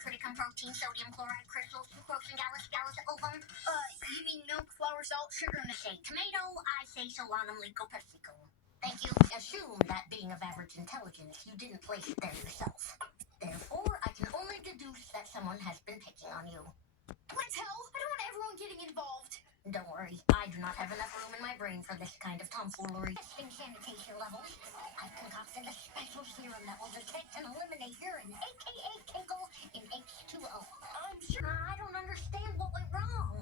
Triticum protein, sodium chloride, crystals, sucrose, and gallus, ovum. You mean milk, flour, salt, sugar, and... Say tomato, I say solanum lycopepsico. Thank you. Assume that being of average intelligence, you didn't place it there yourself. Therefore, I can only deduce that someone has been picking on you. Let's hell! I don't want everyone getting involved. Don't worry, I do not have enough room in my brain for this kind of tomfoolery. Testing sanitation levels. I've concocted a special serum that will detect and eliminate urine, aka Kinkle, in H2O. I'm sure... I don't understand what went wrong.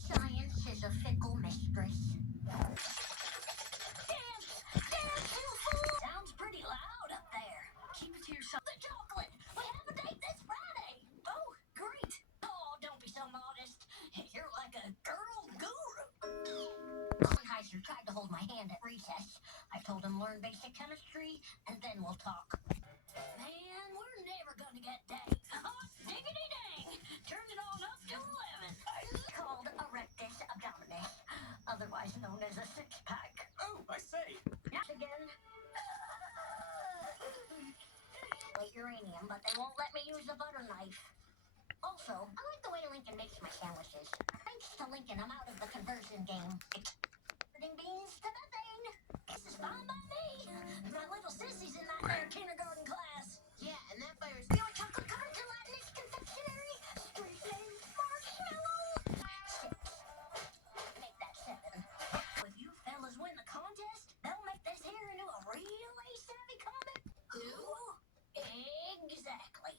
Science is a fickle mistress. Sounds pretty loud up there. Keep it to yourself. The chocolate! We have a date this Friday! Oh, great. Oh, don't be so modest. You're like a girl guru. Kornheiser tried to hold my hand at recess. I told him learn basic chemistry, and then we'll talk. Man, we're never gonna get dates. Hot diggity dang! Turn it on up to 11. It's called erectus abdominis, otherwise known as a six-pack. Oh, I say. Not again. Late uranium, but they won't let me use the butter knife. Also, I like the way Lincoln makes my sandwiches. Thanks to Lincoln, I'm out of the conversion game. Converting beans to methane. This is fine by me. My little sissy's in that there kindergarten class. Yeah, and that fire's... Your chocolate covered gelatinous confectionery. Street name marshmallow. 6. Make that 7. If you fellas win the contest, they'll make this here into a real savvy comic. Who? Exactly.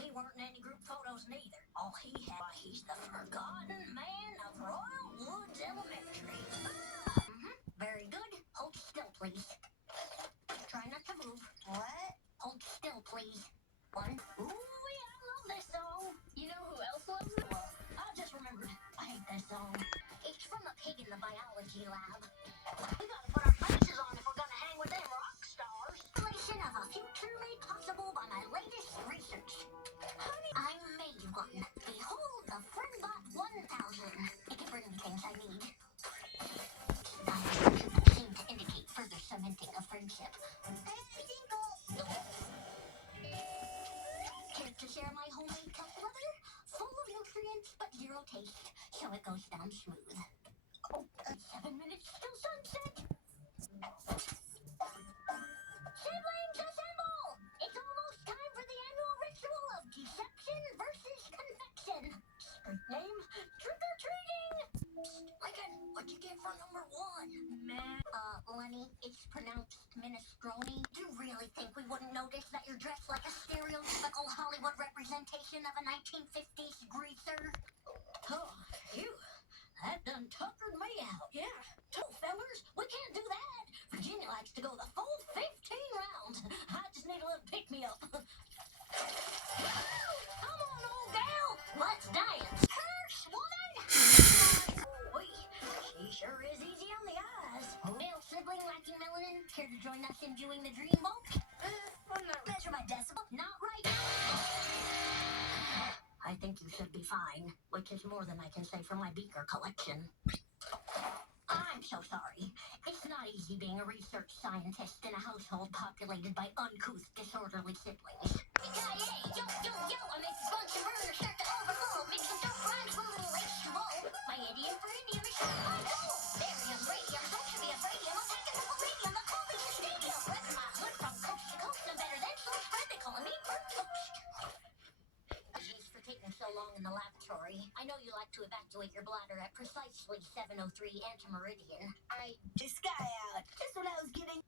He weren't in any group photos neither. All he had, he's the forgotten man of Royal Woods Elementary. Very good. Hold still, please. Try not to move. What? Hold still, please. 1. Ooh, I love this song. You know who else loves it? Well, I just remembered. I hate this song. It's from a pig in the biology lab. We gotta put our faces on if we're gonna hang with them rock stars. Relation of a future made possible by my latest research. Honey, I made one. Behold the Friendbot 1000. It can bring me things I need. Seem to indicate further cementing of friendship. Care to share my homemade cup leather? Full of nutrients, but zero taste, so it goes down smooth. 7 minutes till sunset. Siblings, assemble! It's almost time for the annual ritual of deception versus confection. Street name, trick-or-treating! Lincoln, what'd you get for number 1? Man. Lenny, it's pronounced minestrone. Do you really think we wouldn't notice that you're dressed like a stereotypical Hollywood representation of a 1950s greaser? Oh, phew. That done tuckered me out. Yeah. Oh, fellers, we can't do that. Virginia likes to go the full 15 rounds. I just need a little pick-me-up. Come on, old gal. Let's dance. Curse, woman! Boy, she sure is easy on the eyes. Well, sibling lacking melanin, care to join us in viewing the dream vault? I'm not... Measure my decibel. Not right now. I think you should be fine, which is more than I can say for my beaker collection. I'm so sorry. It's not easy being a research scientist in a household populated by uncouth, disorderly siblings. Yo, I make the sponge and burner start to overflow. Make some dope rhymes with a little H2O. My idiom for Indian is short my goal. Barium, radium, don't you be afraid. I'm attacking the palladium. I'm calling the stadium. Repping my hood from coast to coast. I'm better than so spread. They calling me burnt toast. Thanks for taking so long in the laboratory. I know you like to evacuate your bladder at precisely 7:03 antimeridian. This guy out. That's what I was getting.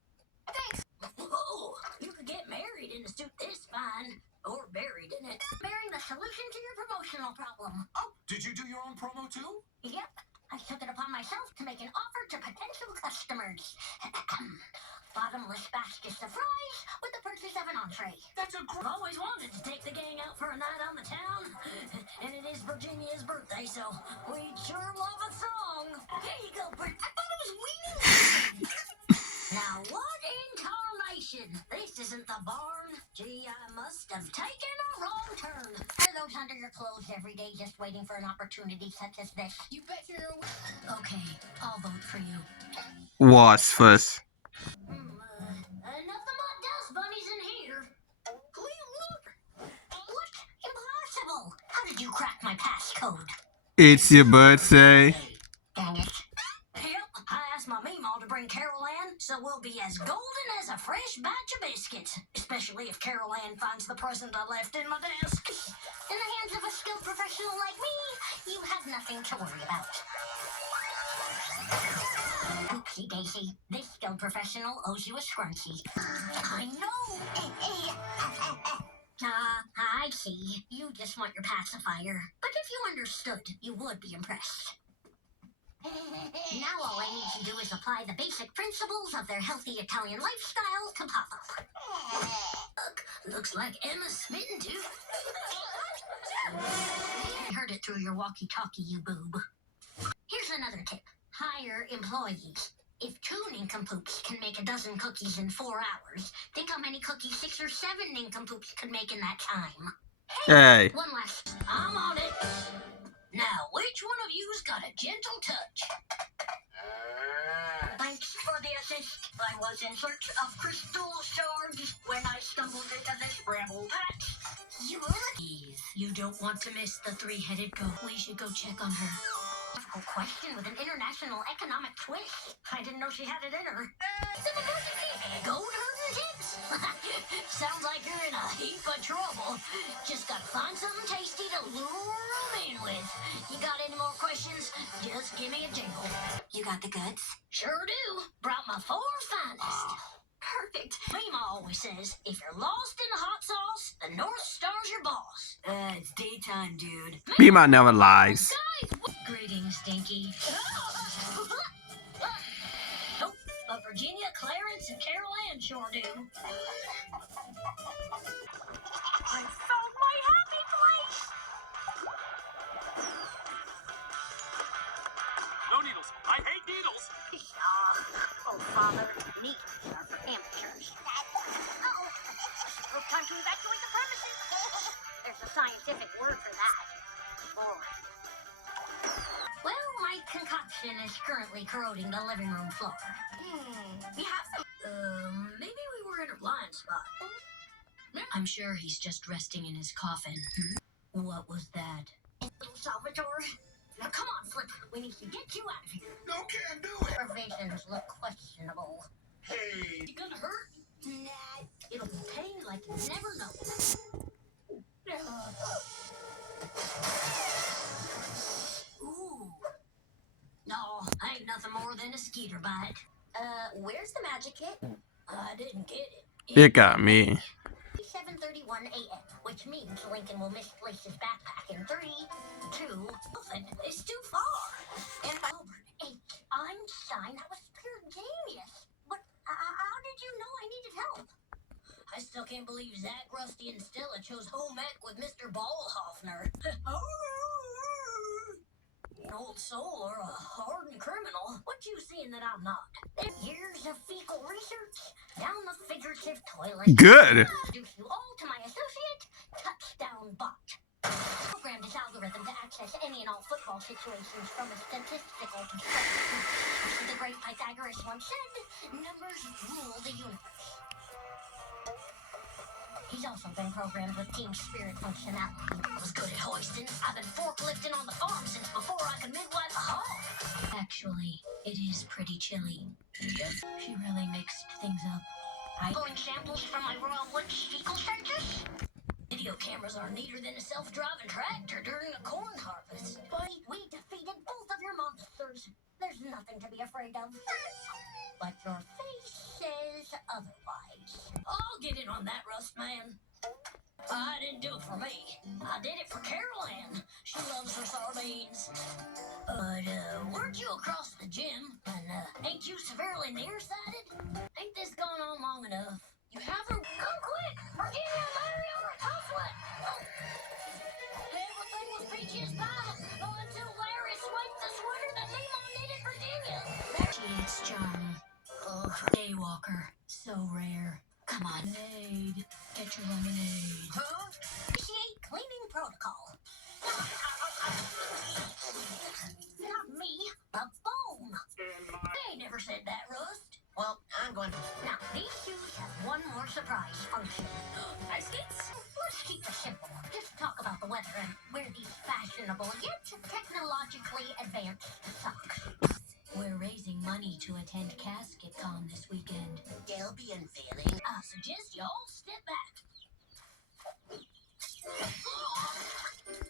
Thanks. Whoa, you could get married in a suit this fine. Or buried in it. Bearing the solution to your promotional problem. Oh, did you do your own promo too? Yep. I took it upon myself to make an offer to potential customers. Bottomless basket of fries with the purchase of an entree. That's a I've always wanted to take the gang out for a night on the town. And it is Virginia's birthday, so we'd sure love a song. Here you go, Bert. I thought it was weenie. Now what in tarnation? This isn't the barn. Gee, I must have taken a wrong turn. Are those under your clothes every day just waiting for an opportunity such as this? You bet you're... Okay, I'll vote for you. Was first. Nothing but dust bunnies in here. Clem, look! What? Impossible! did you crack my passcode? It's your birthday. Dang it. Yep, I asked my Meemaw to bring Carol Ann, so we'll be as golden as a fresh batch of biscuits. Especially if Carol Ann finds the present I left in my desk. In the hands of a skilled professional like me, you have nothing to worry about. Oopsie daisy, this skilled professional owes you a scrunchie. I know! I see. You just want your pacifier. But if you understood, you would be impressed. Now all I need to do is apply the basic principles of their healthy Italian lifestyle to Papa. Look, looks like Emma's smitten too. I heard it through your walkie-talkie, you boob. Here's another tip. Hire employees. If 2 nincompoops can make a dozen cookies in 4 hours, think how many cookies 6 or 7 nincompoops could make in that time. Hey. One last. I'm on it. Now, which one of you's got a gentle touch? Thanks for the assist. I was in search of crystal shards when I stumbled into this bramble patch. You don't want to miss the 3-headed goat. We should go check on her. Difficult question with an international economic twist. I didn't know she had it in her. It's an emergency. Goat herding tips? Sounds like you're in a heap of trouble. Just gotta find something tasty to lure them in with. You got any more questions? Just give me a jingle. You got the goods? Sure do. Brought my 4 finest. Perfect. Meemaw always says, if you're lost in the hot sauce, the North Star's your boss. It's daytime, dude. Meemaw never lies. Guys, greetings, Stinky. Nope, but Virginia, Clarence, and Carol Ann sure do. I found my happy place! No needles. I hate needles. Oh, Father, needles are for amateurs. Oh, time to evacuate the premises. There's a scientific word for that. Well, my concoction is currently corroding the living room floor. We have some... maybe we were in a blind spot. I'm sure he's just resting in his coffin. What was that? Salvatore? Now come on, Flip. We need to get you out of here. No can do it. Provisions look questionable. Hey. You gonna hurt? Nah. It'll be pain like you never know. Ooh. No, ain't nothing more than a skeeter bite. Where's the magic kit? I didn't get it. It got me. 7:31 a.m., which means Lincoln will misplace his backpack in 3, 2, nothing. It's too far. And Albert H. Einstein, that was pure genius. But how did you know I needed help? I still can't believe Zach, Rusty, and Stella chose home ec with Mr. Ballhoffner. An old soul or a hardened criminal. What you seeing that I'm not? Years of fecal research down the figurative toilet. Good. Introduce you all to my associate, Touchdown Bot. Programmed this algorithm to access any and all football situations from a statistical perspective. The great Pythagoras once said, numbers rule the universe. He's also been programmed with team spirit functionality. I was good at hoisting. I've been forklifting on the farm since before I could midwife a hog. Actually, it is pretty chilly. Yes. She really mixed things up. Pulling samples from my Royal Woods fecal census? Video cameras are neater than a self-driving tractor during a corn harvest. Buddy, we defeated both of your monsters. There's nothing to be afraid of. But your face says otherwise. I'll get in on that, Rust Man. I didn't do it for me. I did it for Carol Ann. She loves her sardines. But, weren't you across the gym? And, ain't you severely nearsighted? Ain't this gone on long enough? You have her... Come quick! Virginia and Larry are a tough one! Everything was peachy as pie until Larry swiped the sweater that Meemaw knitted Virginia. She's charm. Ugh, Daywalker. So rare. Come on, Nade. Get your lemonade. Huh? Initiate cleaning protocol. Not me, the foam. They never said that, Rust. Well, I'm going to... Now, these shoes have one more surprise function. Ice skates? Let's keep it simple. Just talk about the weather. leather and wear these fashionable yet technologically advanced socks. We're raising money to attend Casket Con this weekend. They'll be unveiling. I suggest you all step back.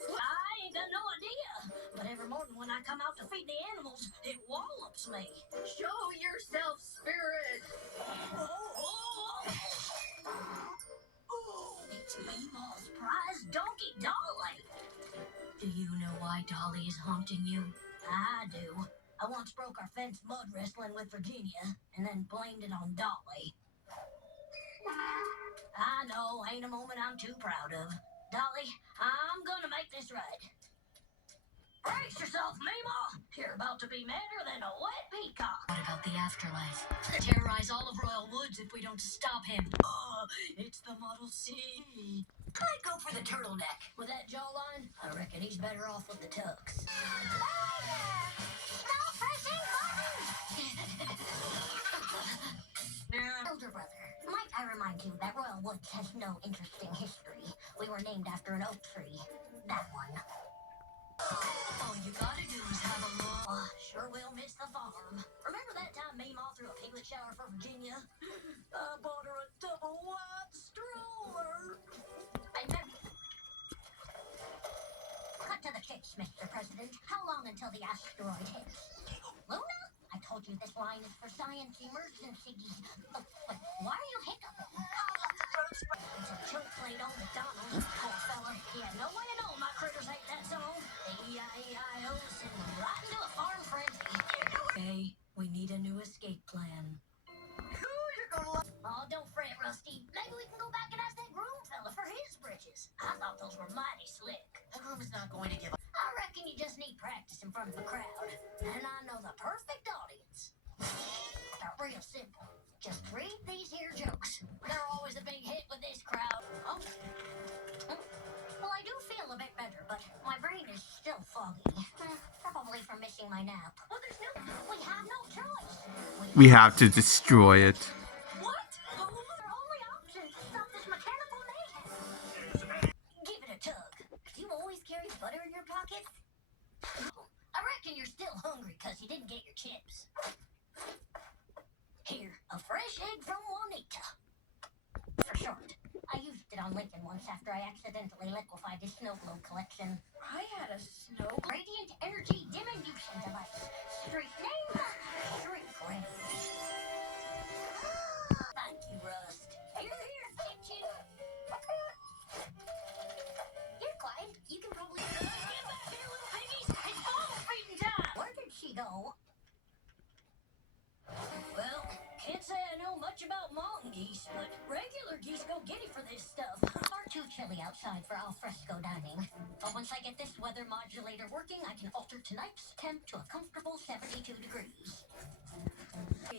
I ain't got no idea, but every morning when I come out to feed the animals, it wallops me. Show yourself, spirit. It's Meemaw's prize donkey Dolly. Do you know why Dolly is haunting you? I do. I once broke our fence mud wrestling with Virginia and then blamed it on Dolly. I know, ain't a moment I'm too proud of. Dolly, I'm gonna make this right. Brace yourself, Meemaw! You're about to be madder than a wet peacock. What about the afterlife? Terrorize all of Royal Woods if we don't stop him. It's the Model C. I'd go for the turtleneck. With that jawline, I reckon he's better off with the tux. No pressing buttons! Elder brother, might I remind you that Royal Woods has no interesting history. We were named after an oak tree. That one. All you gotta do is have a look. Sure will miss the farm. Remember that time Meemaw threw a piglet shower for Virginia? I bought her a double wide stroller. Cut to the chase, Mr. President. How long until the asteroid hits? Luna? I told you this line is for science emergency. Oh, wait, why are you hiccuping? It's a choke plate on McDonald's. Poor fella. He had no way of knowing my critters hate that song. A-E-I-E-I-O sent him right into a farm frenzy. Hey, we need a new escape plan. Oh, don't fret, Rusty. Maybe we can go back and ask that groom fella for his britches. I thought those were mighty slick. The groom is not going to give up. I reckon you just need practice in front of a crowd. And I know the perfect audience. They're real simple. Just read these here jokes. They're always a big hit with this crowd. Oh. Well, I do feel a bit better, but my brain is still foggy. Probably from missing my nap. Well, we have no choice. We have to destroy it. What? Our only option to stop this mechanical mayhem. Give it a tug. Do you always carry butter in your pockets? I reckon you're still hungry because you didn't get your chips. Here, a fresh egg from Juanita. For short. I used it on Lincoln once after I accidentally liquefied his snow globe collection. I had a snow. Radiant energy diminution device. Street name, Shrink Ray. Thank you, Rust. Here, kitchen. You're quiet. You can probably... Get back here, little piggies. It's ball feeding time. Where did she go? Well, can't say I know much about mountain geese, but regular geese go giddy for this stuff. Far too chilly outside for al fresco dining. But once I get this weather modulator working, I can alter tonight's temp to a comfortable 72 degrees.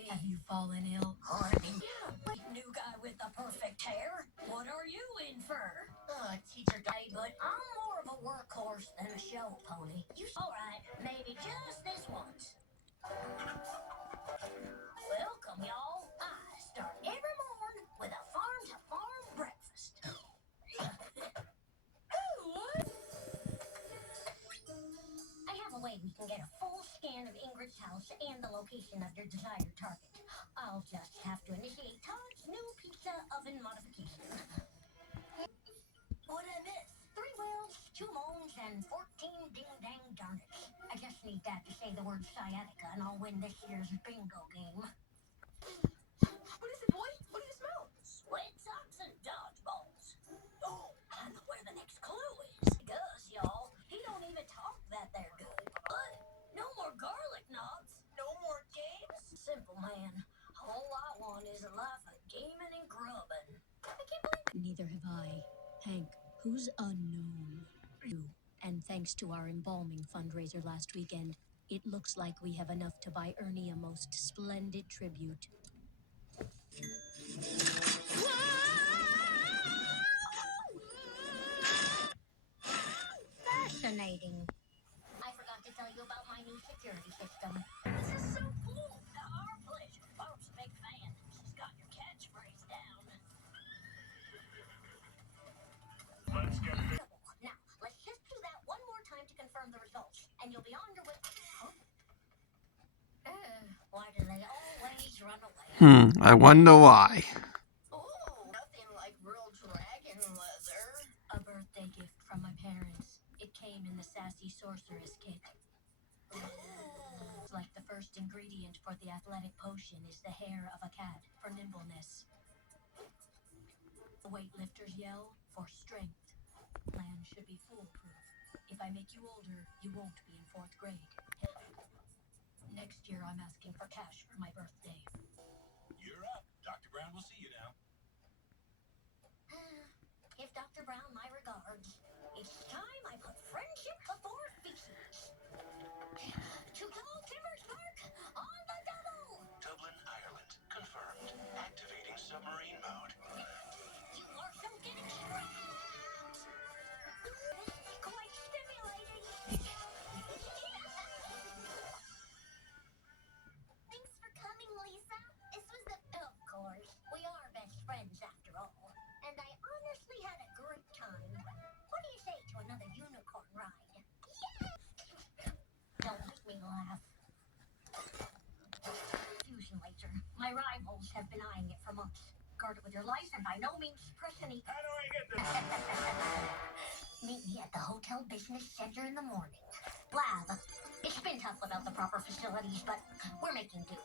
Have you fallen ill? Yeah, new guy with the perfect hair. What are you in for? Teacher guy. Hey, but I'm more of a workhorse than a show pony. Alright, maybe just this once. Welcome, y'all. I start every morning with a farm-to-farm breakfast. I have a way we can get a full scan of Ingrid's house and the location of your desired target. I'll just have to initiate Todd's new pizza oven modification. What'd I miss? 3 wills, 2 moans, and 14 ding-dang darnets. I just need that to say the word sciatica and I'll win this year's bingo game. What is it, boy? What do you smell? Sweat socks and dodgeballs. Oh, I know where the next clue is. Gus, y'all. He don't even talk that there good. But no more garlic knots. No more games? Simple, man. All I want is a life of gaming and grubbing. I can't believe... Neither have I. Hank, who's unknown? You. And thanks to our embalming fundraiser last weekend, it looks like we have enough to buy Ernie a most splendid tribute. Fascinating. I forgot to tell you about my new security system. This is so cool. Our pleasure. Barb's a big fan. She's got your catchphrase down. Let's get this. Now, let's and you'll be on your way. Huh? Why do they always run away? I wonder why. Oh, nothing like real dragon leather. A birthday gift from my parents. It came in the sassy sorceress kit. It's like the first ingredient for the athletic potion is the hair of a cat for nimbleness. The weightlifters yell for strength. Plan should be foolproof. If I make you older, you won't be in 4th grade. Next year, I'm asking for cash for my birthday. You're up. Dr. Brown will see you now. Give Dr. Brown my regards. It's time I put friendship before feces. To call Timbers Park on the double. Dublin, Ireland. Confirmed. Activating submarine mode. You are so getting strapped. This is quite stimulating. Thanks for coming, Lisa. This was the... Of course. We are best friends after all. And I honestly had a great time. What do you say to another unicorn ride? Yeah! Don't make me laugh. Fusion laser. My rivals have been eyeing it for months. Guard it with your life and by no means press any... How do I get this? Meet me at the Hotel Business Center in the morning. Blab. It's been tough without the proper facilities, but we're making do.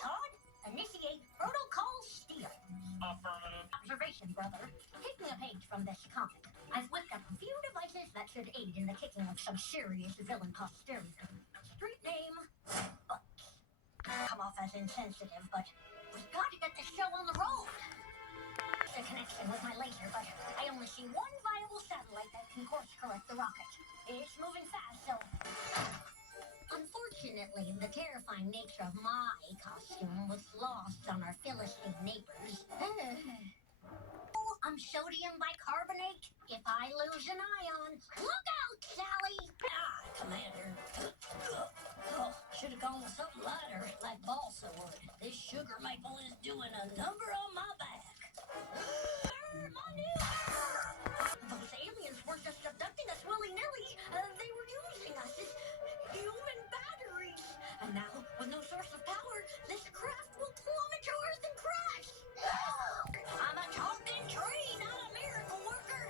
Todd, initiate protocol steal. Affirmative. Observation, brother. Taking a page from this comic, I've whipped up a few devices that should aid in the kicking of some serious villain posterior. Street name, Bucks. Come off as insensitive, but we've got to get the show on the road. The connection with my laser, but I only see one viable satellite that can course correct the rocket. It's moving fast, so... Unfortunately, the terrifying nature of my costume was lost on our Philistine neighbors. I'm sodium bicarbonate. If I lose an ion, look out, Sally! Commander. Should have gone with something lighter, like balsa wood. This sugar maple is doing a number on my back. My new... Those aliens weren't just abducting us willy-nilly. They were using us as human batteries. And now, with no source of power, This craft will plummet to Earth and crash. I'm a talking tree, not a miracle worker.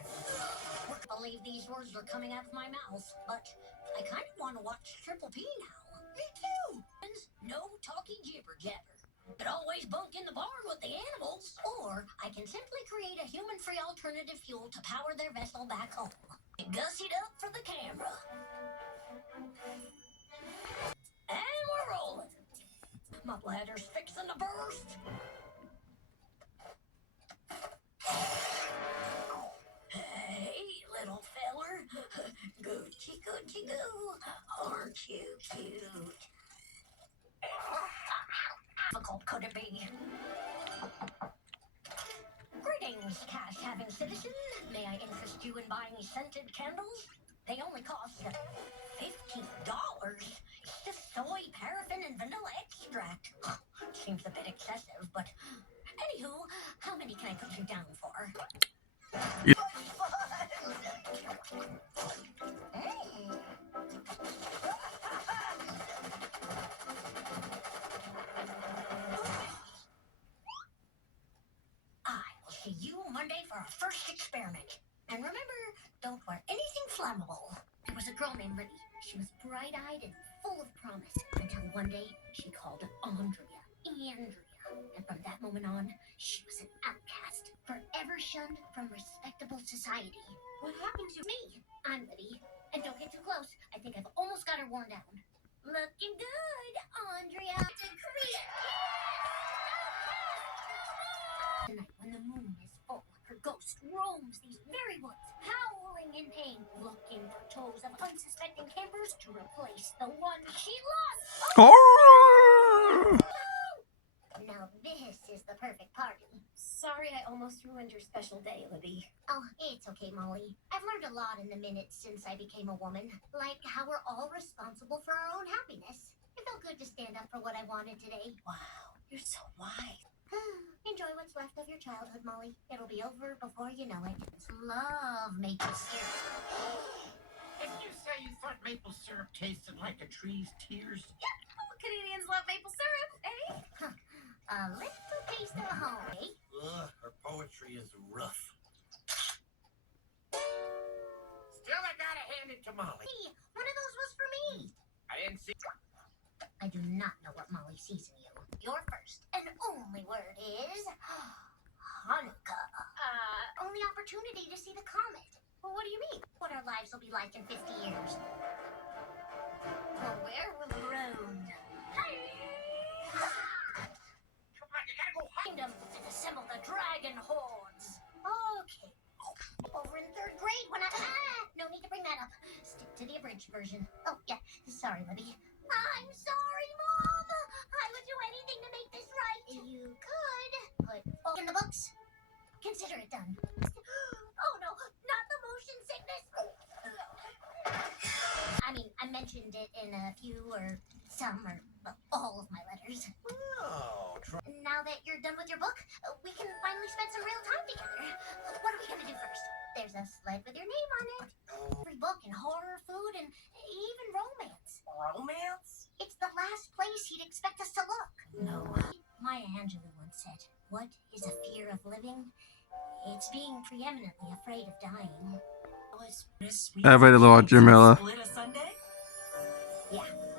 I believe these words are coming out of my mouth, but I kind of want to watch Triple P now. me too. No talking jibber jabber. But always bunk in the barn with the animals. Or I can simply create a human-free alternative fuel to power their vessel back home. Guss it up for the camera. And we're rolling. My bladder's fixing to burst. Hey, little feller. Goochie goochie goo. Aren't you cute? Difficult could it be? Greetings, cash-having citizen. May I interest you in buying scented candles? They only cost $15. It's just soy, paraffin, and vanilla extract. Seems a bit excessive, but... Anywho, how many can I put you down for? Yeah. I'll see you Monday for our first experiment. And remember, don't wear anything flammable. There was a girl named Libby. She was bright-eyed and full of promise. Until one day, she called Andrea. And from that moment on, she was an outcast. Forever shunned from respectable society. What happened to Me, I'm Libby. And don't get too close. I think I've almost got her worn down. Looking good, Andrea. To create. Tonight, when the moon is full, her ghost roams these very woods, howling in pain, looking for toes of unsuspecting campers to replace the one she lost. Oh! Now this is the perfect party. Sorry I almost ruined your special day, Libby. Oh, it's okay, Molly. I've learned a lot in the minutes since I became a woman. Like how we're all responsible for our own happiness. It felt good to stand up for what I wanted today. Wow, you're so wise. Enjoy what's left of your childhood, Molly. It'll be over before you know it. Love making scary. If you say you thought me maple syrup tasted like a tree's tears? Oh, Canadians love maple syrup, eh? A little taste of home, eh? Ugh, her poetry is rough. Still, I gotta hand it to Molly. Hey, one of those was for me. I didn't see. I do not know what Molly sees in you. Your first and only word is Hunncutt. Only opportunity to see the comet. Well, what do you mean? What our lives will be like in 50 years. Well, where will the road? Come on, you gotta go hide. Kingdom and assemble the dragon hordes. Okay. Over in third grade when I... no need to bring that up. Stick to the abridged version. Oh, yeah. Sorry, Libby. I'm sorry, Mom. I would do anything to make this right. You could put all in the books. Consider it done. Oh, no. Not the motion sickness. I mean, I mentioned it in a few or some or well, all of my letters. Oh, Now that you're done with your book, we can finally spend some real time together. What are we gonna do first? There's a sled with your name on it. Every book and horror, food, and even romance. Romance? It's the last place you'd expect us to look. No. Maya Angelou once said, "What is a fear of living? It's being preeminently afraid of dying." Jag vet inte vad Jamila. Split a Sunday? Yeah.